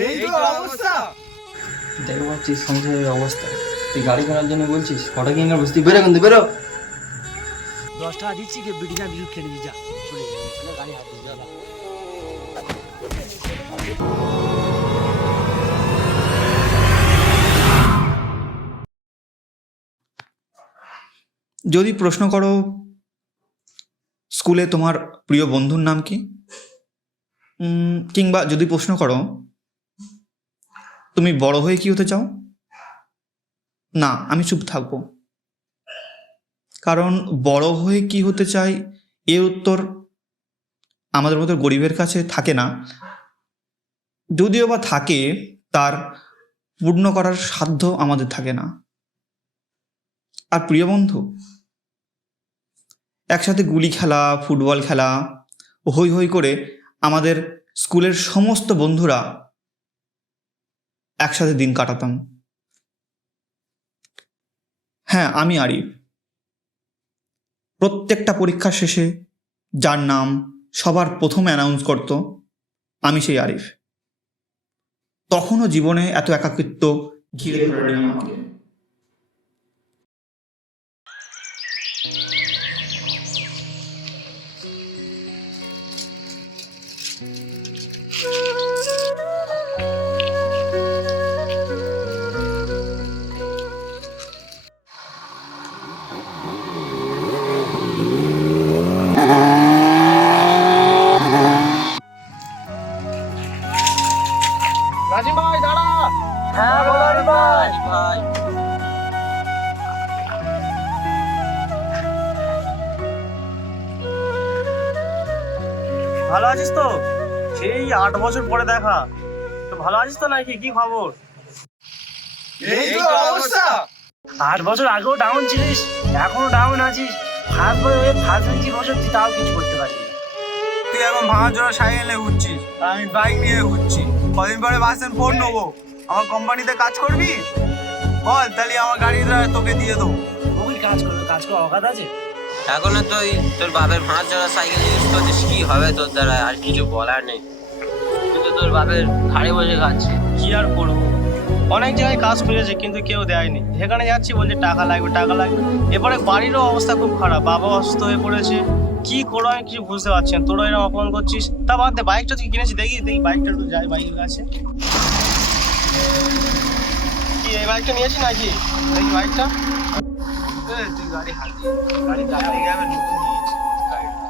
এই তো অবস্থা। দেখতে পাচ্ছিস সংসারের অবস্থা। তুই গাড়ি কেনার জন্য বলছিস, কটা কিনে বসতি? বেরো কিন্তু বেরো। 10 টাকা দিচ্ছি কে বিড়িটা বিড়ি খেয়ে নিবি, যা চলে যা, গাড়ি হাত দিয়ে যা। যদি প্রশ্ন করো স্কুলে তোমার প্রিয় বন্ধুর নাম কি, কিংবা যদি প্রশ্ন করো তুমি বড় হয়ে কি হতে চাও, না আমি চুপ থাকবো। কারণ বড় হয়ে কি হতে চাই এর উত্তর আমাদের মতো গরিবের কাছে থাকে না, যদিও বা থাকে তার পূর্ণ করার সাধ্য আমাদের থাকে না। আর প্রিয় বন্ধু, একসাথে গুলি খেলা, ফুটবল খেলা, হই হই করে আমাদের স্কুলের সমস্ত বন্ধুরা একসাথে দিন কাটাতাম। হ্যাঁ, আমি আরিফ। প্রত্যেকটা পরীক্ষার শেষে যার নাম সবার প্রথমে অ্যানাউন্স করত, আমি সেই আরিফ। তখনও জীবনে এত একাকিত্ব ঘিরে ধরেনি আমাকে। রাজীব ভাই দাঁড়া। হ্যাঁ বলো ভাই। ভাই ভালো আছিস তো? সেই 8 বছর পরে দেখা। তো ভালো আছিস তো নাকি? কি খবর? এই তো অবস্থা। 8 বছর আগেও ডাউন ছিলিস, এখনো ডাউন আছিস। ফার্স্ট বছর তুই তাও কিছু করতে পারবি না। তুই এখন ভাঙা জোড়া সাইকেল নিয়ে ঘুরছিস, আর আমি বাইক নিয়ে ঘুরছি। কদিন পরে বাসেন ফোন নেবো। আমার কোম্পানিতে কাজ করবি? বল, তাহলে আমার গাড়িটা তোকে দিয়ে দেবো। ওই কাজ করে অকাত আছে। এখন তুই তোর বাপের ভাঁজ চলা সাইকেল ইউজ করছিস, কি হবে তোর দ্বারা? আর কিছু বলার নেই। তুই তো তোর বাপের ঘাড়ে বসে খাচ্ছিস। কি আর করবো? অনেক জায়গায় কাজ পেয়েছে কিন্তু কেউ দেয়নি। যেখানে যাচ্ছি বলছে টাকা লাগবে টাকা লাগবে। এরপরে বাড়িরও অবস্থা খুব খারাপ, বাবা অসুস্থ হয়ে পড়েছে। কি করবো আমি কিছু বুঝতে পারছি না। তোরা এরকম অপমান করছিস। তা বাদ দে, বাইকটা তুই কিনেছি, দেখি বাইকটা একটু যাই বাইকের কাছে। কি এই বাইকটা নিয়েছি নাকি? দেখি বাইকটা। তুই গাড়ি গাড়ি দাঁড়িয়ে গেবে, নতুন নিয়েছি গাড়িটা।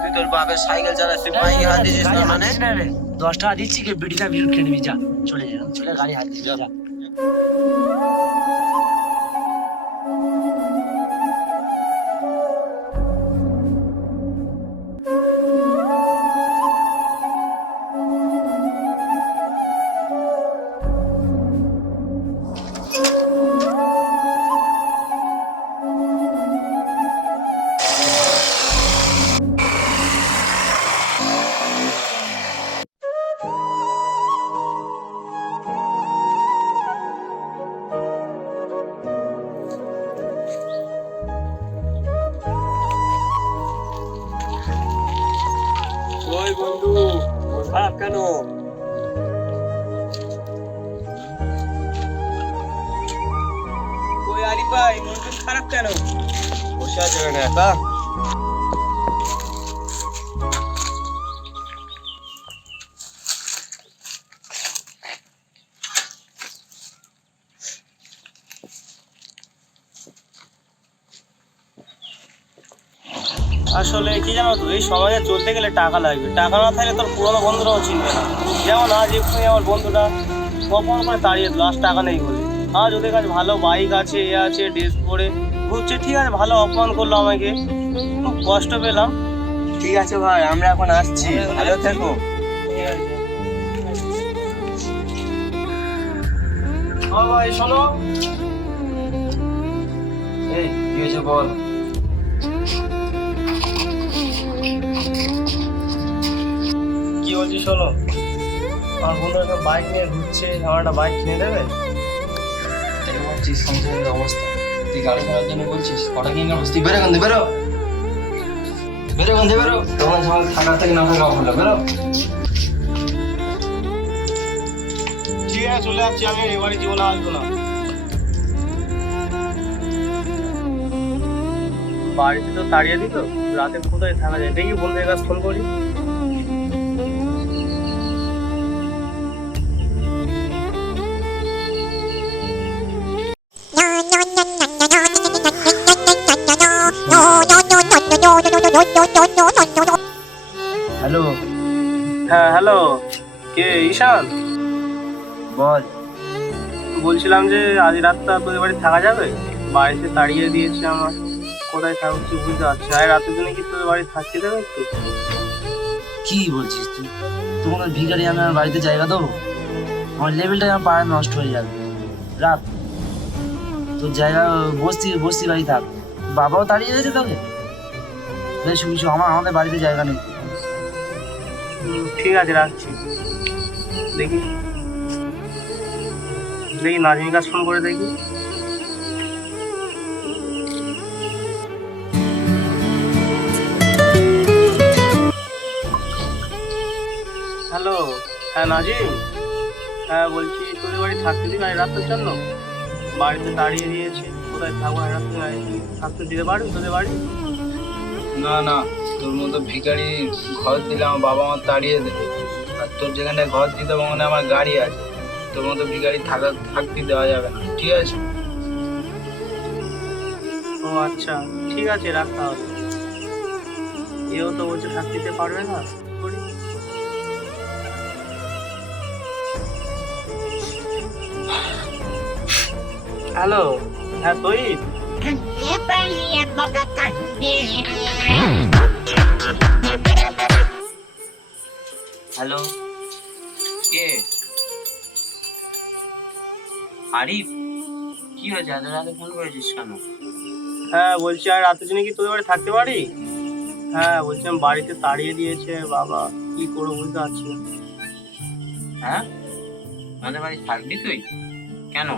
তুই তোর বাপের সাইকেল চালাচ্ছিস, বাইকে হাত দিয়েছিস না মানে? 10 টাকা দিচ্ছি কে বিড়িটা বিড়ি খেয়ে নিবি, যা চলে যা, গাড়ি হাত দিয়ে যা। ওই বন্ধু, খারাপ কেন? ওই আরিফ ভাই, মন টন খারাপ কেন? বসে আছে কেন একা? আসলে কি জানো তো, এই সমাজে চলতে গেলে টাকা লাগবে। টাকা না থাকলে তোর পুরোনো বন্ধুরাও চিনবে না। যেমন আজ এক্ষুনি আমার বন্ধুটা কখন করে তাড়িয়ে দিল, আজ টাকা নেই বলে। আজ ওদের কাছে ভালো বাইক আছে, এ আছে, ড্রেস পরে ঘুরছে, ঠিক আছে, ভালো অপমান করলো আমাকে, খুব কষ্ট পেলাম। ঠিক আছে ভাই, আমরা এখন আসছি, ভালো থেকো। ও ভাই শোনো। এই কি হয়েছে বল? কি বলছি শোনো, আমার বন্ধু একটা বাইক নিয়ে ঘুরছে, আমার একটা বাইক কিনে দেবে? দেখতে পাচ্ছিস সংসারের অবস্থা। তুই গাড়ি কেনার জন্য বলছিস, কটা কিনে বসতি? বেরো কিন্তু বেরো, বেরো কিন্তু বেরো। তখন সকাল থাকার থেকে না থাকা হলো, বেরো। আছে চলে যাচ্ছি, আমি এবারে জীবনে আসবো না। বাড়িতে তো তাড়িয়ে দিত, রাতে কোথায় থাকা যায়? দেখি বন্ধুদের কাছে ফোন করি। হ্যালো, হ্যাঁ হ্যালো, কে? ঈশান বল। বলছিলাম যে আজ রাতটা তোদের বাড়ি থাকা যাবে? বাড়িতে তাড়িয়ে দিয়েছে আমার, কোথায় থাকবো কি বুঝতে পারছি না। আর রাতের জন্য কি তোদের বাড়ি থাকতে দেবে একটু? কি বলছিস তুই? তোমার ভিখারি আমি আমার বাড়িতে জায়গা দেবো? আমার লেভেলটাই আমার পাড়ায় নষ্ট হয়ে যাবে। রাত তোর জায়গা, বস্তি বস্তি বাড়ি থাক। বাবাও তাড়িয়ে দিয়েছে তোকে? শুনছো, আমাদের বাড়িতে জায়গা নেই। ঠিক আছে, রাখছি। দেখি দেখি নাজমির কাছে ফোন করে দেখি। হ্যালো, হ্যাঁ নাজিম, হ্যাঁ বলছি তোদের বাড়ি থাকতে দিবি আজ রাতের জন্য? বাড়িতে তাড়িয়ে দিয়েছে, কোথায় থাকবো আজ রাত্রে? থাকতে দিতে পারবি তোদের বাড়ি? না না, তোর মতো ভিখারি ঘর দিলে আমার বাবা আমার তাড়িয়ে দেবে। আর তোর যেখানে ঘর দিতে হবে ওখানে আমার গাড়ি আছে, তোর মতো ভিখারি থাকতে দেওয়া যাবে না, ঠিক আছে? ও আচ্ছা, ঠিক আছে, রাখ তাহলে। এও তো বলছে থাকতে দিতে পারবে না, করি। হ্যালো, হ্যাঁ তুই? হ্যালো, কে? আরিফ, কি হয়েছে? এত রাতে ফোন করেছিস কেন? হ্যাঁ বলছি আর রাতের জন্য কি তোদের বাড়ি থাকতে পারি? হ্যাঁ বলছিলাম বাড়িতে তাড়িয়ে দিয়েছে বাবা, কি করবো বুঝতে পারছি না। হ্যাঁ, আমাদের বাড়ি থাকবি তুই? কেন,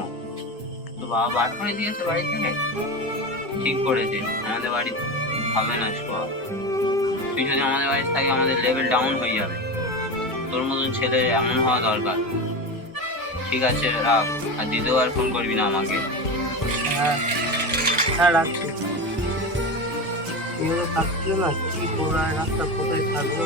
তো বাবা বার করে দিয়েছে বাড়ি থেকে? ঠিক করেছে, আমাদের বাড়ি হবে না শোয়া। তুই যদি আমাদের বাড়িতে থাকি আমাদের লেভেল ডাউন হয়ে যাবে। তোর মতন ছেলে এমন হওয়া দরকার। ঠিক আছে, রাখ। আর দ্বিতীয়বার ফোন করবি না আমাকে। হ্যাঁ হ্যাঁ রাখছি। এগুলো থাকছিল না, কি করবো আর রাস্তা কোথায় থাকবো?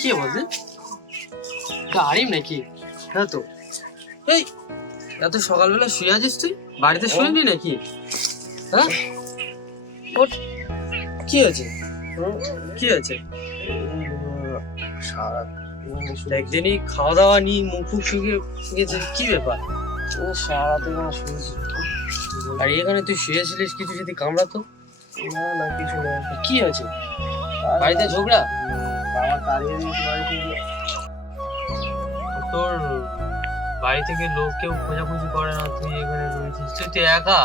কি বলতে? আরিফ নাকি? হ্যাঁ তো। এই এত সকালবেলা শুয়ে আছিস তুই? বাড়িতে শুনবি নাকি? হ্যাঁ, ওঠ। কি হয়েছে? কি হয়েছে? একদিনই খাওয়া দাওয়া নিয়ে মুখ ফুক শুকিয়ে গেছে, কি ব্যাপার? সারাতে শুনেছি। আর এখানে তুই শুয়েছিলিস, কিছু যদি কামড়াতো? না না, কিছু নেই। কি হয়েছে? বাড়িতে ঝগড়া? বাবা তাড়িয়ে দিয়েছে বাড়ি থেকে। তোর বাড়ি থেকে লোক কেউ খোঁজাখুঁজি করে না, তুই এখানে রয়েছিস? তুই তো একা,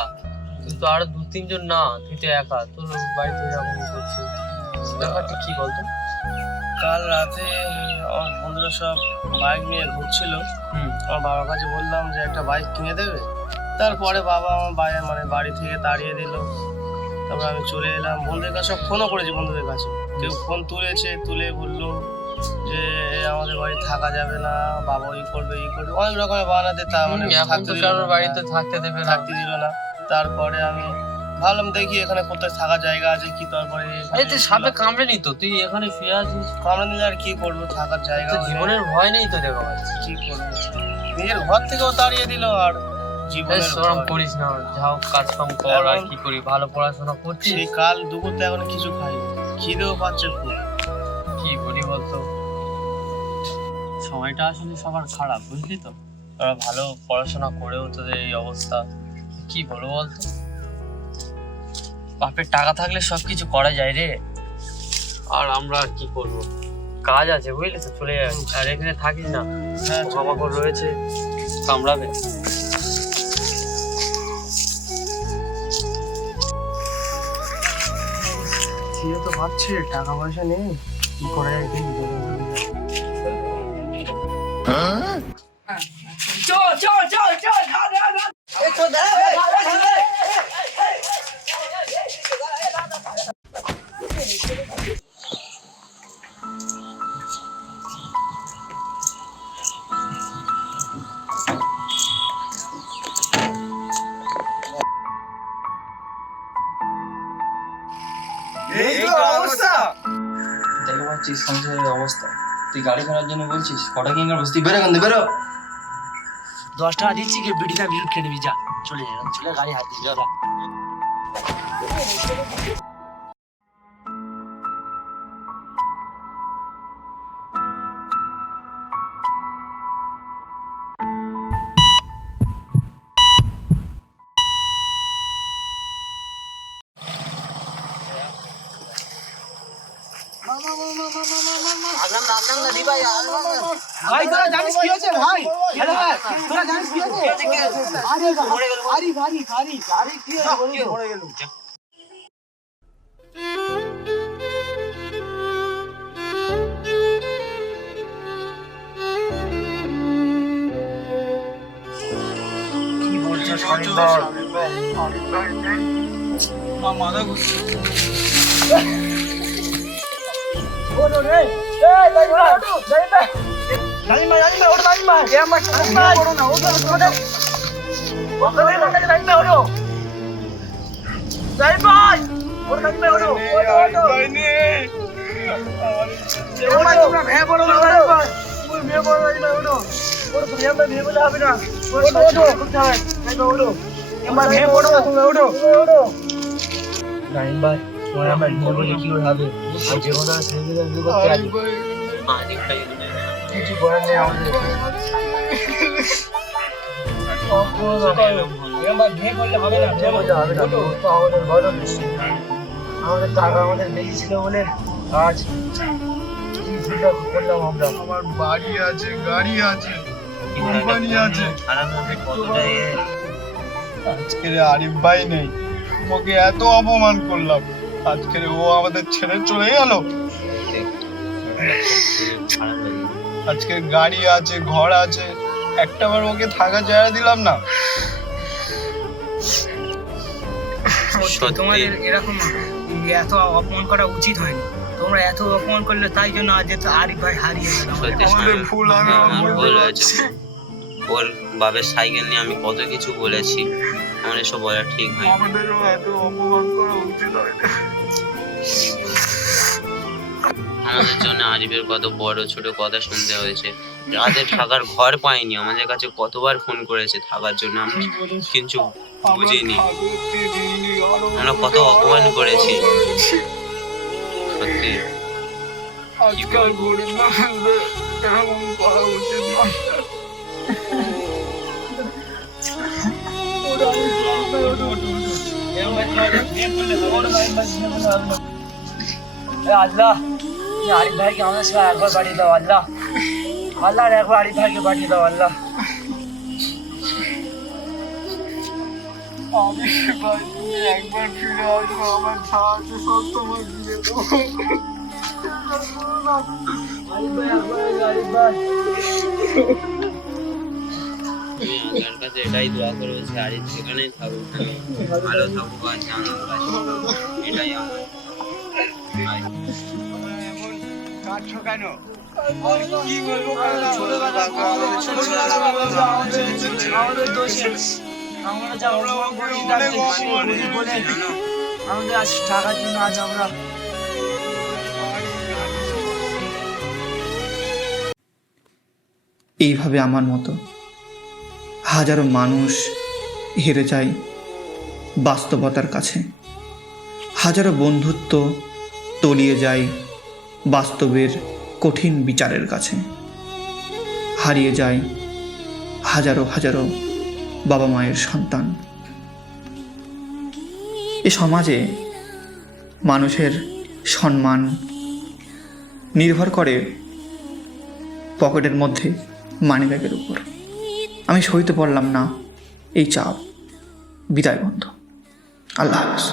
তুই তো আরো 2-3 জন না, তুই তো একা, তোর বাড়িতে এরকম করছিস, ব্যাপারটা কি বলতো? কাল রাতে আমার বন্ধুরা সব বাইক নিয়ে ঘুরছিল। আমার বাবার কাছে বললাম যে একটা বাইক কিনে দেবে। তারপরে বাবা আমার বাড়ি থেকে তাড়িয়ে দিল। তারপর আমি চলে এলাম। বন্ধুদের কাছে সব ফোনও করেছি, বন্ধুদের কাছে কেউ ফোন তুলে বললো যে আমাদের বাড়ি থাকা যাবে না, বাবা ই করবে অনেক রকমের বাহানা দিতে, বাড়িতে থাকতে দেবে না, থাকতে দিল না। তারপরে আমি ভাবলাম দেখি এখানে কোথায় থাকার জায়গা আছে কি। তারপরে সাপে কামড়ে নি তো? তুই এখানে শুয়ে আছিস, কামড়ে নিলে আর কি করবো, থাকার জায়গা জীবনের ভয় নেই তো? দেখো কি করবো, নিজের ঘর থেকেও তাড়িয়ে দিল আর জীবনের শরম করিস না, যাও কাজকাম কর। আর কি করি, ভালো পড়াশোনা করছিস? সেই কাল দুপুরতে এখন কিছু খাইনি, খিদেও পাচ্ছে খুব। কি করি বলতো, সময়টা আসলে সবার খারাপ, বুঝলি তো? তোরা ভালো পড়াশোনা করেও তোদের এই অবস্থা, কি বলবো বলতো? বাপের টাকা থাকলে সবকিছু করা যায় রে। আর আমরা আর কি করবো, কাজ আছে বুঝলি তো, চলে যাবে। আর এখানে থাকিস না, জামাকাপড় রয়েছে, কামড়াবে। খিদে তো পাচ্ছে, টাকা পয়সা নেই, কি করা যায় দেখি। দেখছিস সংসারের অবস্থা, তুই গাড়ি ফেরার জন্য বলছিস? কটা কি বসে তুই বেরো কিন্তু বেরো। 10 টাকা দিচ্ছি কি বিড়িটা বিরুদ্ধ খেয়ে নিবি, যা চলে যা, চলে গাড়ি হাত দিয়ে যা। ভাই তোরা জানিস কি হয়েছে ভাই? তোরা জানিস কি হয়েছে? আরে ভারী ভারী ভারী গাড়ি কি হয়েছে? পড়ে গেল। কি বলছো শামিম ভাই? মাথা ঘুরছে। কি করে হবে? যে কোনো আরিফ ভাই কিছু করার নেই আমাদের। আমাদের টাকা আমাদের বেশি ছিল বলে আজ কি ভুলটা করলাম আমরা। আমার বাড়ি আছে, গাড়ি আছে, কোম্পানি আছে, আজকে আরিফ ভাই নেই, ওকে এত অপমান করলাম, আজকে ও আমাদের ছেড়ে চলে গেল। আজকে গাড়ি আছে, ঘর আছে, একটা বার ওকে থাকা জায়গা দিলাম না। তোমাদের এরকম এত অপমান করা উচিত হয়নি। তোমরা এত অপমান করলে, তাই জন্য আজ এত আরিফ ভাই হারিয়ে গেল। আমাদের ভুল, আমি আমার ভুল বুঝতে হয়েছে। পারছি। ওর বাবের সাইকেল নিয়ে আমি কত কিছু বলেছি, আমার এসব বলা ঠিক হয়। আমাদেরও এত অপমান করা উচিত হয়নি। আমাদের জন্য আরিফের কত বড় ছোট কথা শুনতে হয়েছে। রাতে থাকার ঘর পাইনি, আমাদের কাছে কতবার ফোন করেছে থাকার জন্য, আমরা কিছু বুঝিনি। আমরা কত অপমান করেছি সত্যি। আজকাল গরিব মানুষদের এরকম করা উচিত না। আল্লাহ, আরিফ ভাইকে আমাদের সঙ্গে একবার পাঠিয়ে দাও আল্লাহ। আল্লাহ একবার আরিফ ভাইকে পাঠিয়ে দাও আল্লাহ। আমি ভাই, তুমি একবার ফিরে আসবো, আমার সাহায্য সব তোমার দিয়ে দেবো। আমি আল্লাহর কাছে এটাই দোয়া করবো যে আরিফ যেখানেই থাকুক, ভালো থাকুক আর জানার কাছে, এটাই আমার। কাটছো কেন? কি বলবো? আমাদের দোষে আমরা যা অপমান করেছি তার থেকে বলে আমাদের আজ টাকার জন্য আজ আমরা এইভাবে আমার মতো হাজারো মানুষ হেরে যায় বাস্তবতার কাছে, হাজারো বন্ধুত্ব তলিয়ে যায় বাস্তবের কঠিন বিচারের কাছে, হারিয়ে যায় হাজারো হাজারো বাবা মায়ের সন্তান। এ সমাজে মানুষের সম্মান নির্ভর করে পকেটের মধ্যে মানিব্যাগের উপর। আমি সইতে পারলাম না এই চাপ। বিদায় বন্ধু, আল্লাহ হাফেজ।